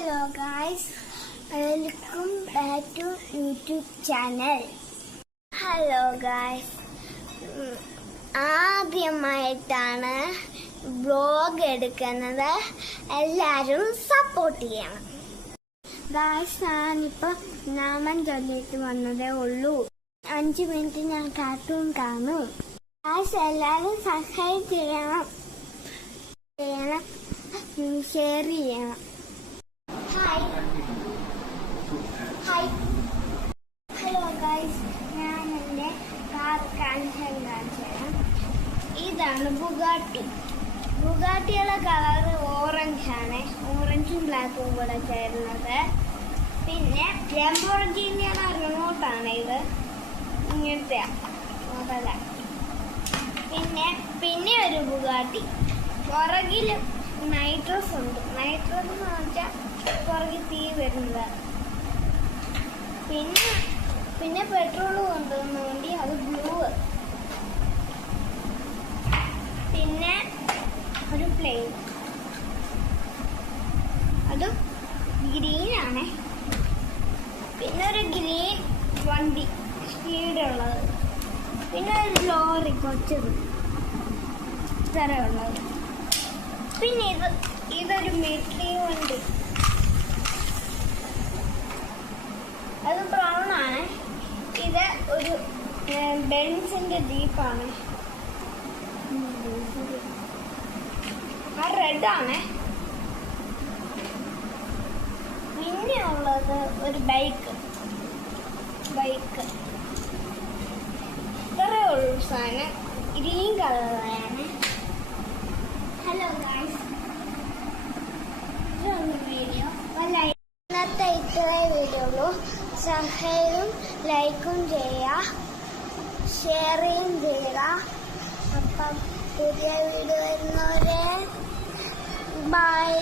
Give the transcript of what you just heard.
Hello guys, welcome back to YouTube channel. Hello guys, ആദ്യമായിട്ടാണ് vlog എടുക്കുന്നത്. എല്ലാവരും support ചെയ്യണം. ഗായ്സ്, ഞാനിപ്പോൾ നാമം ചൊല്ലിയിട്ട് വന്നതേ ഉള്ളൂ. 5 മിനിറ്റ് ഞാൻ കാർട്ടൂൺ കാണും. ഗായ്സ്, എല്ലാവരും സബ്സ്ക്രൈബ് ചെയ്യണം, ഷെയർ ചെയ്യണം. ഹായ്, ഹലോ ഗൈസ്, ഞാൻ എൻ്റെ കാർ കാണിച്ചു തരാം. ഇതാണ് ബുഗാട്ടിയുടെ കളർ ഓറഞ്ചാണ്. ഓറഞ്ചും ബ്ലാക്കും കൂടെ ചേരുന്നത്. പിന്നെ ലംബോർഗിനിയുടെ റിമോട്ടാണ് ഇത്. ഇങ്ങനത്തെ പിന്നെ ഒരു ബുഗാട്ടി. പുറകിൽ നൈട്രസ് ഉണ്ട്. നൈട്രസ് എന്ന് വെച്ചാൽ പുറകിൽ തീ വരുന്നത്. പിന്നെ പെട്രോൾ കൊണ്ടുവന്ന വേണ്ടി അത് ബ്ലൂ. പിന്നെ ഒരു പ്ലെയിൻ, അത് ഗ്രീനാണ്. പിന്നെ ഒരു ഗ്രീൻ വണ്ടി സ്പീഡുള്ളത്. പിന്നെ ഒരു ലോറി കൊച്ചത് ഇത്രയുള്ളത്. പിന്നെ ഇതൊരു മിലിറ്ററി വണ്ടി, അത് ബ്രൗൺ ആണ്. ഇത് ഒരു ബെൻസിന്റെ ജീപ്പാണ്. ആ റെഡ് ആണ്. പിന്നെ ഉള്ളത് ഒരു ബൈക്ക്. ഇത്രയേ ഉള്ളൂ സാധനം. ഗ്രീൻ കളറാണ്. ഹലോ ഗൈസ്, വീഡിയോ ഇന്നത്തെ ഇത്രേ വീഡിയോ ഉള്ളൂ. സബ്സ്ക്രൈബും ലൈക്കും ചെയ്യുക, ഷെയറിങ് ചെയ്യുക. അപ്പം പുതിയ വീഡിയോ വരുന്നവരെ ബൈ.